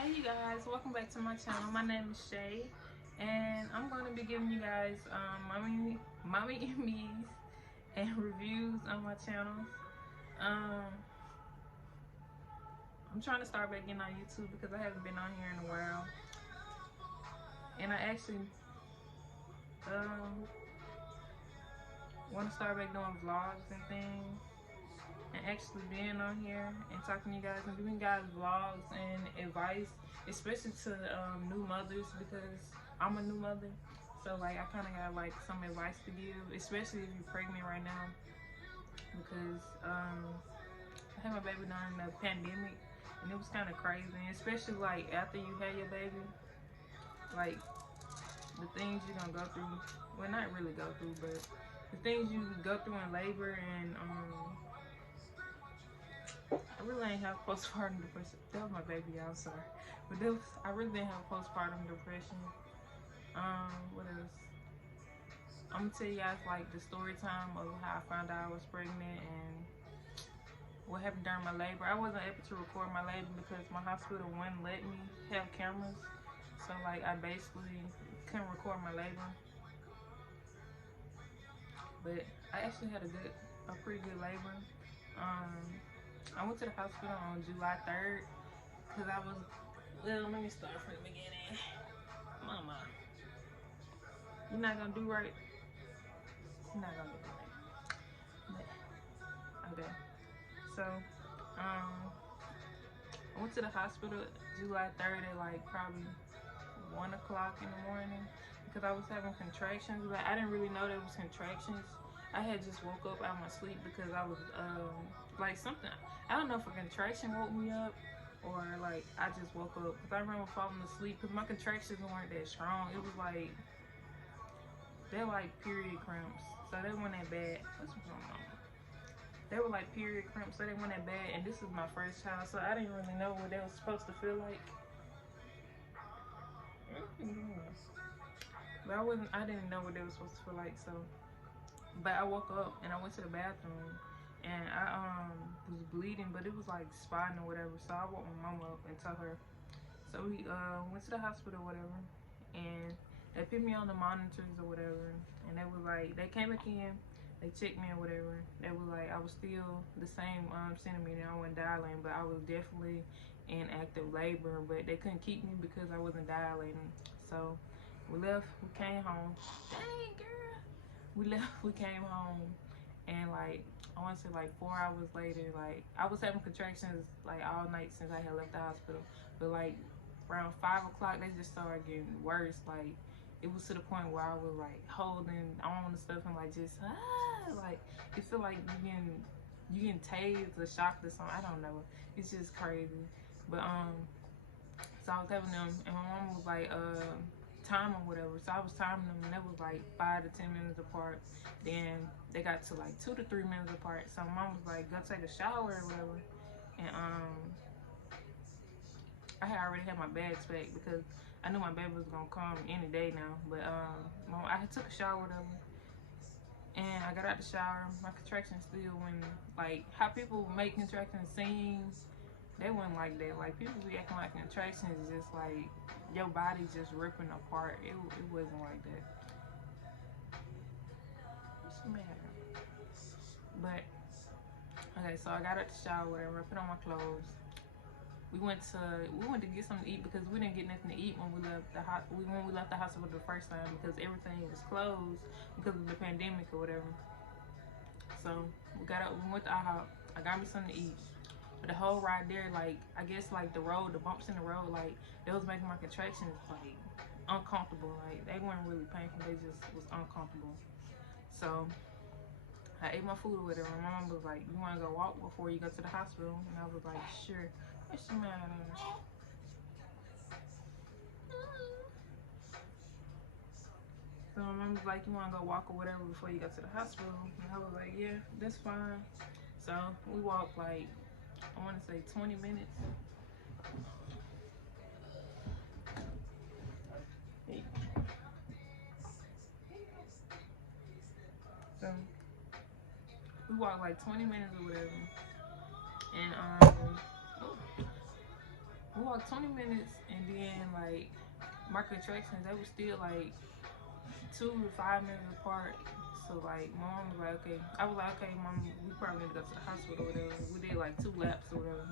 Hey you guys, welcome back to my channel. My name is Shay, and I'm going to be giving you guys mommy and me's and reviews on my channel. I'm trying to start back getting on YouTube because I haven't been on here in a while, and I actually want to start back doing vlogs and things, and actually being on here and talking to you guys and giving you guys vlogs and advice, especially to new mothers, because I'm a new mother. So like I kind of got like some advice to give, especially if you're pregnant right now, because I had my baby during the pandemic, and it was kind of crazy, and especially like after you had your baby, like the things you're gonna go through. Well, not really go through, but the things you go through in labor, and I really ain't have postpartum depression. That was my baby, y'all, sorry. But I really didn't have postpartum depression. What else? I'm gonna tell you guys like the story time of how I found out I was pregnant and what happened during my labor. I wasn't able to record my labor because my hospital wouldn't let me have cameras. So like I basically couldn't record my labor. But I actually had a pretty good labor. I went to the hospital on July 3rd because I was, well, let me start from the beginning. Mama, you're not gonna do right. You're not gonna do right. But, okay. So, I went to the hospital July 3rd at like probably 1 o'clock in the morning because I was having contractions, but I didn't really know there was contractions. I had just woke up out of my sleep because I was like something, I don't know if a contraction woke me up or like I just woke up, because I remember falling asleep because my contractions weren't that strong. It was like, they're like period cramps, so they weren't that bad. What's going on? They were like period cramps, so they weren't that bad, and this is my first child, so I didn't really know what they was supposed to feel like. But I didn't know what they were supposed to feel like, so. But I woke up and I went to the bathroom, and I was bleeding, but it was like spotting or whatever. So I woke my mama up and told her. So we went to the hospital or whatever, and they put me on the monitors or whatever, and they was like, they came back in, they checked me or whatever. They was like, I was still the same centimeter, I wasn't dilating, but I was definitely in active labor, but they couldn't keep me because I wasn't dilating. So we left, we came home. Dang, girl. We left, we came home, and like, I want to say like 4 hours later, like I was having contractions like all night since I had left the hospital, but like around 5 o'clock they just started getting worse. Like it was to the point where I was like holding on to stuff and like just like it feel like you getting tased or shocked or something. I don't know. It's just crazy. But so I was having them, and my mom was like time or whatever. So I was timing them, and that was like 5 to 10 minutes apart. Then they got to like 2 to 3 minutes apart. So my mom was like, go take a shower or whatever. And I had already had my bags packed because I knew my baby was gonna come any day now. But I had took a shower with them, and I got out the shower. My contractions still went, like how people make contractions seem, they wasn't like that. Like people be acting like contractions is just like your body just ripping apart. It wasn't like that. What's the matter? But okay, so I got out the shower, whatever. I put on my clothes. We went to get something to eat because we didn't get nothing to eat when we left the hospital the first time because everything was closed because of the pandemic or whatever. So we went to IHOP. I got me something to eat. But the whole ride there, like I guess like the bumps in the road, like they was making my contractions like uncomfortable. Like they weren't really painful, they just was uncomfortable. So I ate my food or whatever. My mom was like, you wanna go walk before you go to the hospital? And I was like, sure. What's the matter? So my mom was like, you wanna go walk or whatever before you go to the hospital? And I was like, yeah, that's fine. So we walked like, I wanna say 20 minutes. So we walked like 20 minutes or whatever. And we walked 20 minutes, and then like my contractions, they were still like 2 to 5 minutes apart. So like my mom was like, okay. I was like, okay, mom, we probably need to go to the hospital or whatever. We did like 2 laps or whatever.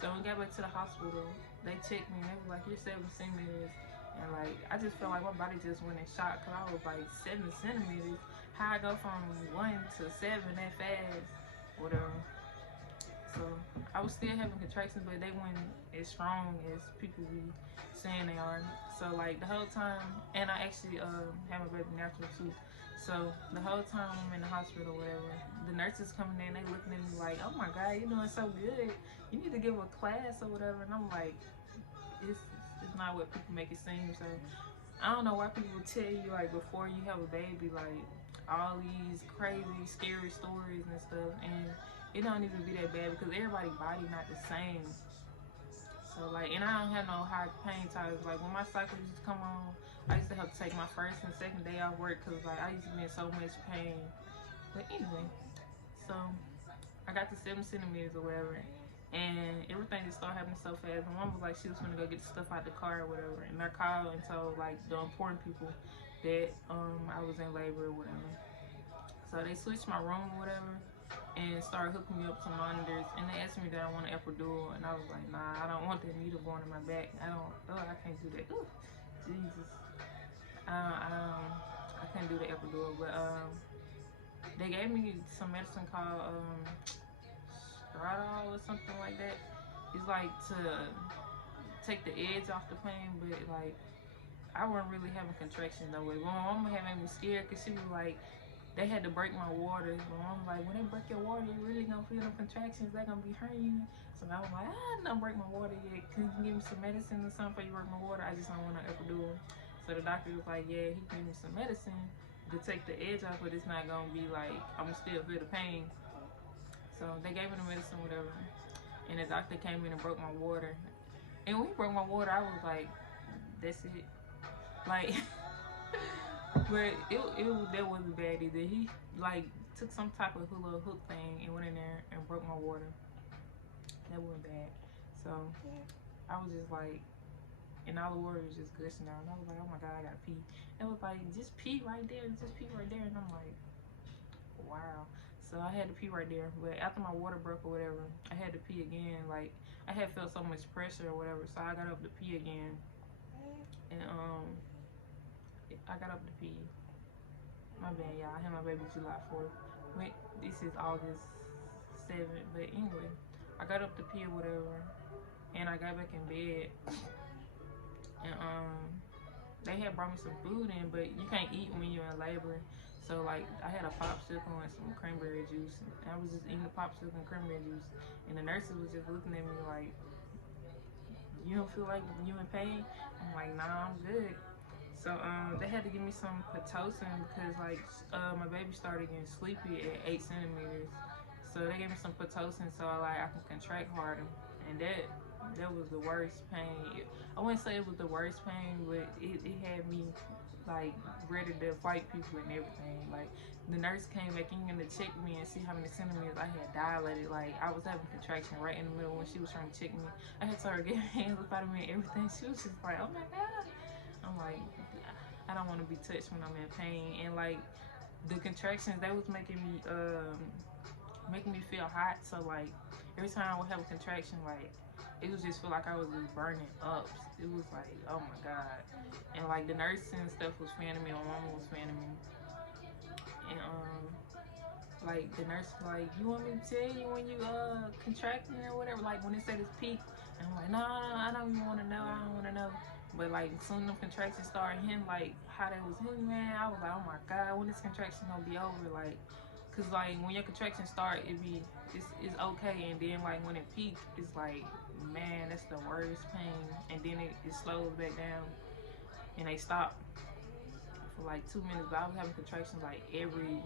So when we got back to the hospital, they checked me and they were like, you're 7 centimeters. And like, I just felt like my body just went in shock because I was like 7 centimeters. How I go from 1 to 7 that fast, whatever. So I was still having contractions, but they weren't as strong as people be saying they are. So like the whole time, and I actually had my baby natural too. So the whole time I'm in the hospital, whatever, the nurses coming in, they looking at me like, "Oh my God, you're doing so good. You need to give a class or whatever." And I'm like, it's not what people make it seem. So I don't know why people tell you like before you have a baby like all these crazy, scary stories and stuff, and it don't even be that bad because everybody's body not the same. So like, and I don't have no high pain tolerance. Like when my cycle used to come on, I used to have to take my first and second day off work because like I used to be in so much pain. But anyway, so I got to 7 centimeters or whatever, and everything just started happening so fast. My mom was like, she was gonna go get the stuff out the car or whatever, and I called and told like the important people that I was in labor or whatever. So they switched my room or whatever and started hooking me up to monitors, and they asked me that I want an epidural, and I was like, nah, I don't want that needle going in my back. I can't do that. Ooh, Jesus. I couldn't do the epidural, but they gave me some medicine called Stradol or something like that. It's like to take the edge off the pain, but like I wasn't really having contractions though. My mama had made me scared because she was like, they had to break my water. My mom was like, when they break your water, you really gonna feel the contractions. They're gonna be hurting you. So I was like, I don't break my water yet. Can you give me some medicine or something before you break my water? I just don't want an epidural. So the doctor was like, yeah, he gave me some medicine to take the edge off, but it's not gonna be like, I'm still feel the pain. So they gave me the medicine, whatever. And the doctor came in and broke my water. And when he broke my water, I was like, that's it. Like, but that wasn't bad either. He like took some type of hula hook thing and went in there and broke my water. That wasn't bad. So I was just like, and all the water was just gushing out. And I was like, oh my God, I gotta pee. And it was like, just pee right there, just pee right there. And I'm like, wow. So I had to pee right there. But after my water broke or whatever, I had to pee again. Like I had felt so much pressure or whatever. So I got up to pee again. And I got up to pee. My bad, y'all. I had my baby July 4th. Wait, this is August 7th. But anyway, I got up to pee or whatever. And I got back in bed. And they had brought me some food in, but you can't eat when you're in labor. So like I had a popsicle and some cranberry juice, and I was just eating the popsicle and cranberry juice, and the nurses was just looking at me like, you don't feel like you in pain? I'm like, nah, I'm good. So they had to give me some Pitocin because like my baby started getting sleepy at 8 centimeters. So they gave me some Pitocin so like I can contract harder, and that was the worst pain. I wouldn't say it was the worst pain, but it had me like ready to fight people and everything. Like the nurse came back in to check me and see how many centimeters I had dilated. Like I was having contraction right in the middle when she was trying to check me. I had to her get her hands up out of me and everything. She was just like, oh my God. I'm like, I don't want to be touched when I'm in pain. And like the contractions, they was making me feel hot. So like every time I would have a contraction, like it was just feel like I was just burning up. It was like, oh my God. And like the nurse and stuff was fanning me, my mama was fanning me. And like the nurse was like, you want me to tell you when you contracting or whatever? Like when it said it's peak. And I'm like, no, I don't even want to know. I don't want to know. But like soon the contractions started hitting, like how they was hitting, man, I was like, oh my God, when this contraction gonna be over? Like, cause like when your contractions start, it's okay, and then like when it peaks, it's like, man, that's the worst pain. And then it slows back down, and they stop for like 2 minutes. But I was having contractions like every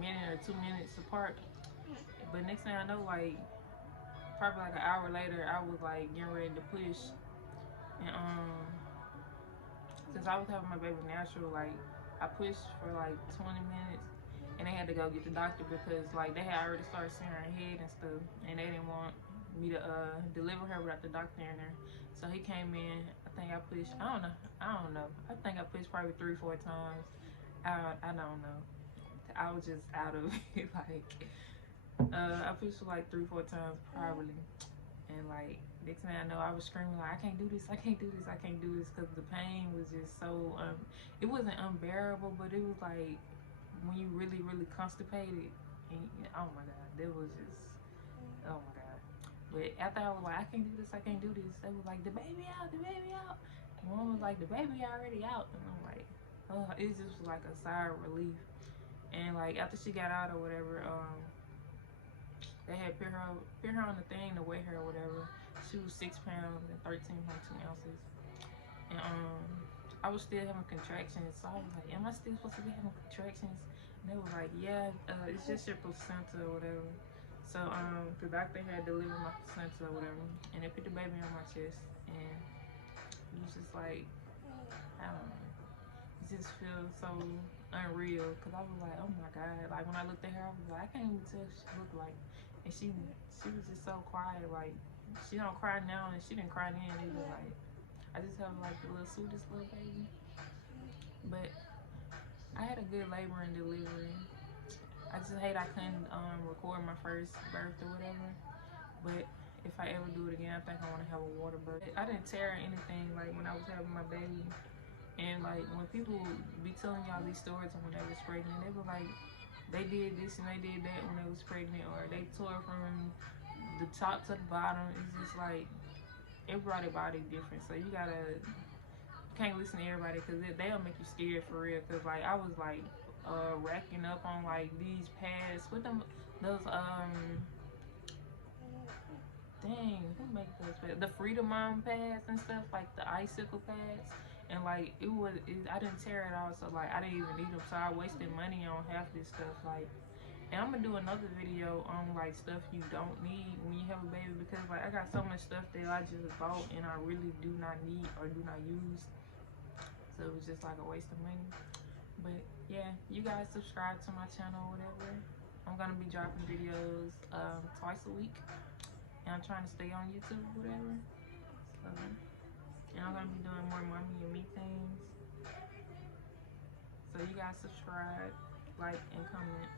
minute or 2 minutes apart. But next thing I know, like probably like an hour later, I was like getting ready to push. And since I was having my baby natural, like I pushed for like 20 minutes, and they had to go get the doctor because like they had already started seeing her head and stuff, and they didn't want me to deliver her without the doctor in there. So he came in. I think I pushed. I don't know. I think I pushed probably 3-4 times. I don't know. I was just out of it. Like I pushed like 3-4 times probably, and like next thing I know, I was screaming like, I can't do this. I can't do this. I can't do this, because the pain was just so it wasn't unbearable, but it was like when you really constipated. And, oh my god, that was just, oh my god. But after I was like, I can't do this, I can't do this, they was like, the baby out, the baby out. And one was like, the baby already out. And I'm like, oh, it just was like a sigh of relief. And like after she got out or whatever, they had put her on the thing to weigh her or whatever. She was 6 pounds and 13.2 ounces. And I was still having contractions, so I was like, am I still supposed to be having contractions? And they were like, yeah, it's just your placenta or whatever. So the doctor had delivered my placenta or whatever, and they put the baby on my chest, and it was just like, I don't know, it just feels so unreal, because I was like, oh my god, like when I looked at her, I was like, I can't even tell what she looked like. And she was just so quiet, like she don't cry now, and she didn't cry then either. Like I just have like the little sweetest little baby. But I had a good labor and delivery. I just hate I couldn't record my first birth or whatever. But if I ever do it again, I think I want to have a water birth. I didn't tear anything like when I was having my baby. And like when people be telling y'all these stories of when they was pregnant, they were like, they did this and they did that when they was pregnant, or they tore from the top to the bottom. It's just like everybody's body different, so you can't listen to everybody, because they'll make you scared for real. Because like I was like racking up on like these pads with them, those dang, who make those pads? The Freedom Mom pads and stuff, like the icicle pads. And like I didn't tear it out, so like I didn't even need them, so I wasted money on half this stuff. Like, and I'm gonna do another video on like stuff you don't need when you have a baby, because like I got so much stuff that I just bought and I really do not need or do not use, so it was just like a waste of money. But yeah, you guys subscribe to my channel or whatever. I'm gonna be dropping videos twice a week, and I'm trying to stay on YouTube or whatever. So, and I'm gonna be doing more mommy and me things. So you guys subscribe, like, and comment.